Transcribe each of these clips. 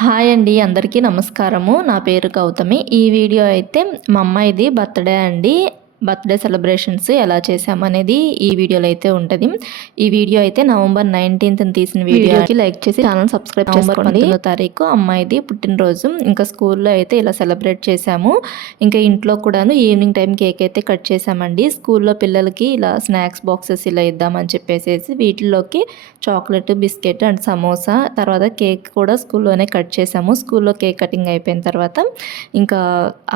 Hi అండి అందరికీ నమస్కారము. నా పేరు గౌతమి. ఈ వీడియో అయితే మా అమ్మాయిది బర్త్డే అండి. బర్త్డే సెలబ్రేషన్స్ ఎలా చేసామనేది ఈ వీడియోలో అయితే ఉంటుంది. ఈ వీడియో అయితే నవంబర్ నైన్టీన్త్ తీసిన వీడియోకి లైక్ చేసి ఛానల్ సబ్స్క్రైబ్ చేసుకోండి. పంతొమ్మిదో తారీఖు అమ్మాయిది పుట్టినరోజు. ఇంకా స్కూల్లో అయితే ఇలా సెలబ్రేట్ చేసాము ఇంకా ఇంట్లో కూడాను ఈవినింగ్ టైం కేక్ అయితే కట్ చేసామండి స్కూల్లో పిల్లలకి ఇలా స్నాక్స్ బాక్సెస్ ఇలా ఇద్దామని చెప్పేసి వీటిల్లోకి చాక్లెట్ బిస్కెట్ అండ్ సమోసా తర్వాత కేక్ కూడా స్కూల్లోనే కట్ చేసాము స్కూల్లో కేక్ కటింగ్ అయిపోయిన తర్వాత ఇంకా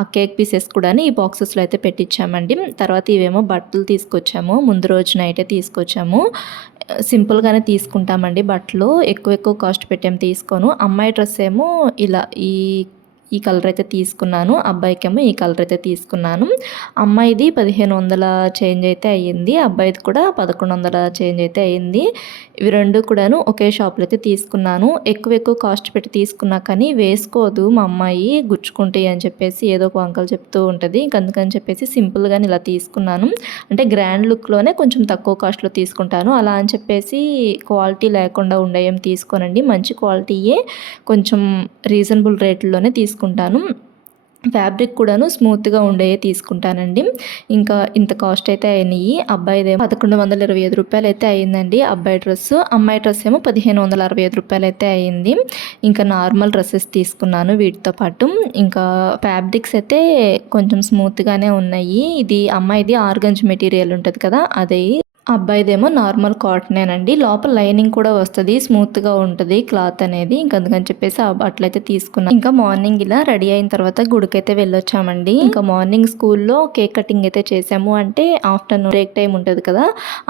ఆ కేక్ పీసెస్ కూడా ఈ బాక్సెస్లో అయితే పెట్టించామండి. తర్వాత ఇవేమో బట్టలు తీసుకొచ్చాము. ముందు రోజు నైటే తీసుకొచ్చాము. సింపుల్గానే తీసుకుంటామండి బట్టలు. ఎక్కువ ఎక్కువ కాస్ట్ పెట్టాము తీసుకోను. అమ్మాయి డ్రెస్ ఏమో ఇలా ఈ ఈ కలర్ అయితే తీసుకున్నాను. అబ్బాయికేమో ఈ కలర్ అయితే తీసుకున్నాను. అమ్మాయిది పదిహేను వందల చేంజ్ అయితే అయ్యింది. అబ్బాయిది కూడా పదకొండు వందల చేంజ్ అయితే అయ్యింది. ఇవి రెండు కూడాను ఒకే షాప్లో అయితే తీసుకున్నాను. ఎక్కువ ఎక్కువ కాస్ట్ పెట్టి తీసుకున్నా కానీ వేసుకోదు మా అమ్మాయి. గుచ్చుకుంటాయి అని చెప్పేసి ఏదో ఒక అంకల్ చెప్తూ ఉంటుంది. అందుకని చెప్పేసి సింపుల్గానే ఇలా తీసుకున్నాను. అంటే గ్రాండ్ లుక్లోనే కొంచెం తక్కువ కాస్ట్లో తీసుకుంటాను. అలా అని చెప్పేసి క్వాలిటీ లేకుండా ఉండేం తీసుకోనండి. మంచి క్వాలిటీయే కొంచెం రీజనబుల్ రేట్లోనే తీసుకుంటాను. తీసుకుంటాను. ఫ్యాబ్రిక్ కూడాను స్మూత్గా ఉండేవి తీసుకుంటానండి. ఇంకా ఇంత కాస్ట్ అయితే అయినాయి. అబ్బాయిదే పదకొండు వందల ఇరవై ఐదు రూపాయలు అయితే అయిందండి. అబ్బాయి డ్రెస్ అమ్మాయి డ్రెస్ ఏమో పదిహేను వందల అరవై ఐదు రూపాయలు అయితే అయింది. ఇంకా నార్మల్ డ్రెస్సెస్ తీసుకున్నాను వీటితో పాటు. ఇంకా ఫ్యాబ్రిక్స్ అయితే కొంచెం స్మూత్గానే ఉన్నాయి. ఇది అమ్మాయిది ఆర్గంజ్ మెటీరియల్ ఉంటుంది కదా అదే అబ్బాయిదేమో నార్మల్ కాటనేనండి. లోపల లైనింగ్ కూడా వస్తుంది స్మూత్గా ఉంటుంది క్లాత్ అనేది. ఇంకా అందుకని చెప్పేసి అట్లయితే తీసుకున్నాం. ఇంకా మార్నింగ్ ఇలా రెడీ అయిన తర్వాత గుడికైతే వెళ్ళొచ్చామండి. ఇంకా మార్నింగ్ స్కూల్లో కేక్ కటింగ్ అయితే చేసాము. అంటే ఆఫ్టర్నూన్ బ్రేక్ టైం ఉంటుంది కదా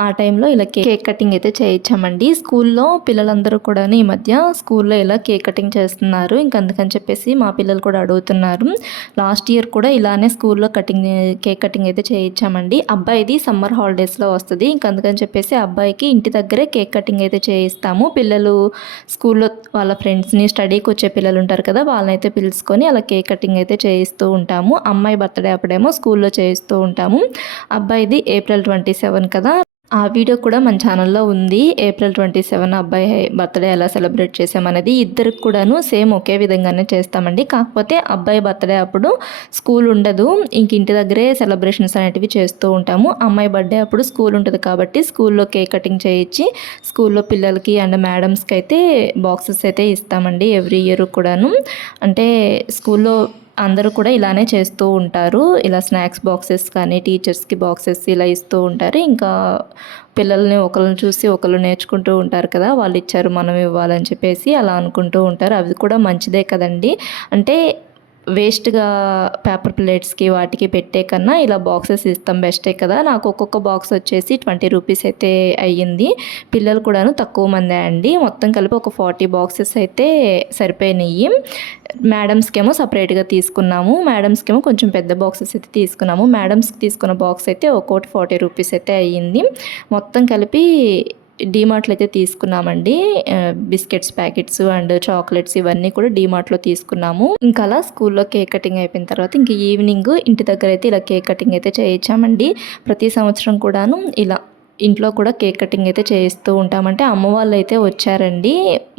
ఆ టైంలో ఇలా కేక్ కటింగ్ అయితే చేయించామండి. స్కూల్లో పిల్లలందరూ కూడా ఈ మధ్య స్కూల్లో ఇలా కేక్ కటింగ్ చేస్తున్నారు. ఇంకా అందుకని చెప్పేసి మా పిల్లలు కూడా అడుగుతున్నారు. లాస్ట్ ఇయర్ కూడా ఇలానే స్కూల్లో కటింగ్ కేక్ కటింగ్ అయితే చేయించామండి. అబ్బాయిది సమ్మర్ హాలిడేస్లో వస్తుంది. అందుకని చెప్పేసి అబ్బాయికి ఇంటి దగ్గరే కేక్ కటింగ్ అయితే చేయిస్తాము. పిల్లలు స్కూల్లో వాళ్ళ ఫ్రెండ్స్ని స్టడీకి వచ్చే పిల్లలు ఉంటారు కదా వాళ్ళనైతే పిలుచుకొని అలా కేక్ కటింగ్ అయితే చేయిస్తూ ఉంటాము. అమ్మాయి బర్త్డే అప్పుడేమో స్కూల్లో చేయిస్తూ ఉంటాము. అబ్బాయిది ఏప్రిల్ ట్వంటీ సెవెన్ కదా. ఆ వీడియో కూడా మన ఛానల్లో ఉంది. ఏప్రిల్ ట్వంటీ సెవెన్ అబ్బాయి బర్త్డే ఎలా సెలబ్రేట్ చేసామనేది ఇద్దరికి కూడాను సేమ్ ఒకే విధంగానే చేస్తామండి. కాకపోతే అబ్బాయి బర్త్డే అప్పుడు స్కూల్ ఉండదు. ఇంక ఇంటి దగ్గరే సెలబ్రేషన్స్ అనేటివి చేస్తూ ఉంటాము. అమ్మాయి బర్త్డే అప్పుడు స్కూల్ ఉంటుంది కాబట్టి స్కూల్లో కేక్ కటింగ్ చేయించి స్కూల్లో పిల్లలకి అండ్ మేడమ్స్కి అయితే బాక్సెస్ అయితే ఇస్తామండి ఎవ్రీ ఇయర్ కూడాను. అంటే స్కూల్లో అందరూ కూడా ఇలానే చేస్తూ ఉంటారు. ఇలా స్నాక్స్ బాక్సెస్ కానీ టీచర్స్కి బాక్సెస్ ఇలా ఇస్తూ ఉంటారు. ఇంకా పిల్లల్ని ఒకరిని చూసి ఒకరు నేర్చుకుంటూ ఉంటారు కదా వాళ్ళు ఇచ్చారు మనం ఇవ్వాలని చెప్పేసి అలా అనుకుంటూ ఉంటారు. అవి కూడా మంచిదే కదండి. అంటే వేస్ట్గా పేపర్ ప్లేట్స్కి వాటికి పెట్టే కన్నా ఇలా బాక్సెస్ ఇస్తాం బెస్టే కదా. నాకు ఒక్కొక్క బాక్స్ వచ్చేసి ట్వంటీ రూపీస్ అయితే అయ్యింది. పిల్లలు కూడాను తక్కువ మందే అండి. మొత్తం కలిపి ఒక ఫార్టీ బాక్సెస్ అయితే సరిపోయినాయి మేడమ్స్కి ఏమో సపరేట్గా తీసుకున్నాము. మేడమ్స్కి ఏమో కొంచెం పెద్ద బాక్సెస్ అయితే తీసుకున్నాము. మేడమ్స్కి తీసుకున్న బాక్స్ అయితే ఒక్కోటి ఫార్టీ రూపీస్ అయితే అయ్యింది. మొత్తం కలిపి డీమార్ట్లో అయితే తీసుకున్నామండి బిస్కెట్స్ ప్యాకెట్స్ అండ్ చాక్లెట్స్ ఇవన్నీ కూడా డీమార్ట్లో తీసుకున్నాము. ఇంకా అలా స్కూల్లో కేక్ కటింగ్ అయిపోయిన తర్వాత ఇంకా ఈవినింగ్ ఇంటి దగ్గర అయితే ఇలా కేక్ కటింగ్ అయితే చేయించామండి. ప్రతి సంవత్సరం కూడాను ఇలా. ఇంట్లో కూడా కేక్ కటింగ్ అయితే చేయిస్తూ ఉంటామంటే అమ్మ వాళ్ళు అయితే వచ్చారండి.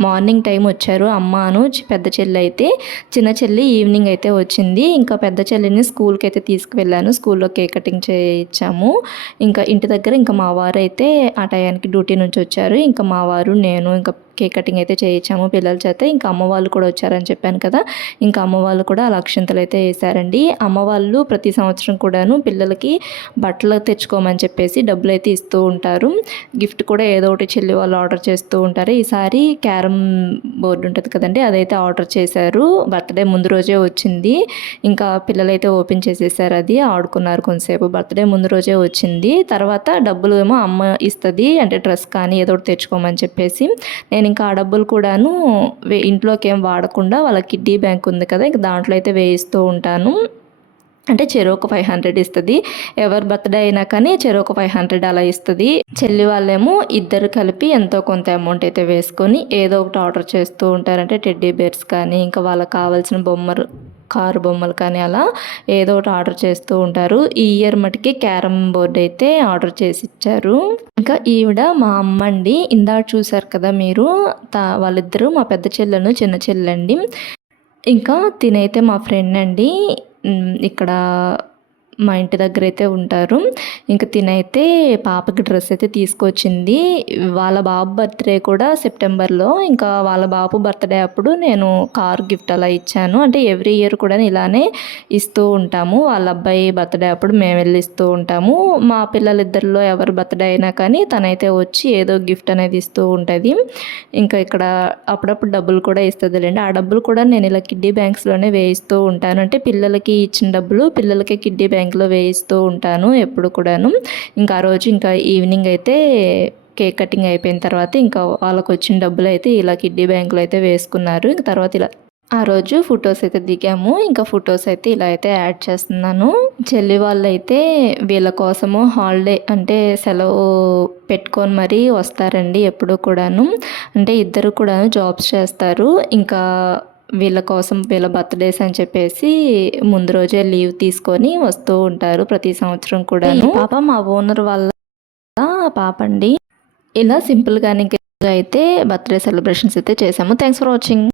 మార్నింగ్ టైం వచ్చారు అమ్మ అను పెద్ద చెల్లి అయితే. చిన్న చెల్లి ఈవినింగ్ అయితే వచ్చింది. ఇంకా పెద్ద చెల్లిని స్కూల్కి అయితే తీసుకువెళ్ళాను. స్కూల్లో కేక్ కటింగ్ చేయించాము. ఇంకా ఇంటి దగ్గర ఇంకా మా వారు అయితే ఆ టయానికి డ్యూటీ నుంచి వచ్చారు. ఇంకా మా వారు నేను ఇంకా కేక్ కటింగ్ అయితే చేయించాము పిల్లల చేత. ఇంకా అమ్మ వాళ్ళు కూడా వచ్చారని చెప్పాను కదా. ఇంకా అమ్మ వాళ్ళు కూడా అక్షంతలు అయితే వేశారండి. అమ్మ వాళ్ళు ప్రతి సంవత్సరం కూడాను పిల్లలకి బట్టలు తెచ్చుకోమని చెప్పేసి డబ్బులు అయితే ఇస్తూ ఉంటారు. గిఫ్ట్ కూడా ఏదో ఒకటి చెల్లి వాళ్ళు ఆర్డర్ చేస్తూ ఉంటారు. ఈసారి క్యారమ్ బోర్డు ఉంటుంది కదండి అదైతే ఆర్డర్ చేశారు. బర్త్డే ముందు రోజే వచ్చింది. ఇంకా పిల్లలైతే ఓపెన్ చేసేసారు అది ఆడుకున్నారు కొంతసేపు. బర్త్డే ముందు రోజే వచ్చింది. తర్వాత డబ్బులు ఏమో అమ్మ ఇస్తుంది అంటే డ్రెస్ కానీ ఏదో ఒకటి తెచ్చుకోమని చెప్పేసి. నేను నేను ఇంకా ఆ డబ్బులు కూడాను ఇంట్లోకి ఏం వాడకుండా వాళ్ళ కిడ్డీ బ్యాంక్ ఉంది కదా ఇంకా దాంట్లో అయితే వేయిస్తూ ఉంటాను. అంటే చెరోకు ఫైవ్ హండ్రెడ్ ఇస్తుంది. ఎవరు బర్త్డే అయినా కానీ చెరోకు ఫైవ్ హండ్రెడ్ అలా ఇస్తుంది. చెల్లి వాళ్ళేమో ఇద్దరు కలిపి ఎంతో కొంత అమౌంట్ అయితే వేసుకొని ఏదో ఒకటి ఆర్డర్ చేస్తూ ఉంటారంటే టెడ్డీ బేర్స్ కానీ ఇంకా వాళ్ళకి కావాల్సిన బొమ్మలు కారు బొమ్మలు కానీ అలా ఏదో ఒకటి ఆర్డర్ చేస్తూ ఉంటారు. ఈ ఇయర్ మటుకి క్యారమ్ బోర్డ్ అయితే ఆర్డర్ చేసి ఇచ్చారు. ఇంకా ఈవిడ మా అమ్మ అండి ఇందాక చూసారు కదా మీరు తా వాళ్ళిద్దరూ మా పెద్ద చెల్లెను చిన్న చెల్లెండి. ఇంకా తినైతే మా ఫ్రెండ్ అండి. ఇక్కడ మా ఇంటి దగ్గర అయితే ఉంటారు. ఇంకా తినైతే పాపకి డ్రెస్ అయితే తీసుకొచ్చింది. వాళ్ళ బాబు బర్త్డే కూడా సెప్టెంబర్లో. ఇంకా వాళ్ళ బాబు బర్త్డే అప్పుడు నేను కార్ గిఫ్ట్ అలా ఇచ్చాను. అంటే ఎవ్రీ ఇయర్ కూడా ఇలానే ఇస్తూ ఉంటాము. వాళ్ళ అబ్బాయి బర్త్డే అప్పుడు మేము వెళ్ళి ఇస్తూ ఉంటాము. మా పిల్లలిద్దరిలో ఎవరు బర్త్డే అయినా కానీ తనైతే వచ్చి ఏదో గిఫ్ట్ అనేది ఇస్తూ ఉంటుంది. ఇంకా ఇక్కడ అప్పుడప్పుడు డబ్బులు కూడా ఇస్తుందిలేండి. ఆ డబ్బులు కూడా నేను ఇలా కిడ్డీ బ్యాంక్స్లోనే వేయిస్తూ ఉంటాను. అంటే పిల్లలకి ఇచ్చిన డబ్బులు పిల్లలకి కిడ్డీ బ్యాంక్ బ్యాంక్లో వేయిస్తూ ఉంటాను ఎప్పుడు కూడాను. ఇంకా ఆ రోజు ఇంకా ఈవినింగ్ అయితే కేక్ కటింగ్ అయిపోయిన తర్వాత ఇంకా వాళ్ళకి వచ్చిన డబ్బులు అయితే ఇలా కిడ్డీ బ్యాంకులో అయితే వేసుకున్నారు. ఇంకా తర్వాత ఇలా ఆ రోజు ఫొటోస్ అయితే దిగాము. ఇంకా ఫొటోస్ అయితే ఇలా అయితే యాడ్ చేస్తున్నాను. చెల్లి వాళ్ళు అయితే వీళ్ళ కోసము హాలిడే అంటే సెలవు పెట్టుకొని మరీ వస్తారండి ఎప్పుడు కూడాను. అంటే ఇద్దరు కూడా జాబ్స్ చేస్తారు. ఇంకా వీళ్ళ కోసం వీళ్ళ బర్త్డేస్ అని చెప్పేసి ముందు రోజే లీవ్ తీసుకొని వస్తూ ఉంటారు ప్రతి సంవత్సరం కూడా పాప మా ఓనర్ వాళ్ళ పాప అండి ఇలా సింపుల్గానే అయితే బర్త్డే సెలబ్రేషన్స్ అయితే చేసాము థ్యాంక్స్ ఫర్ వాచింగ్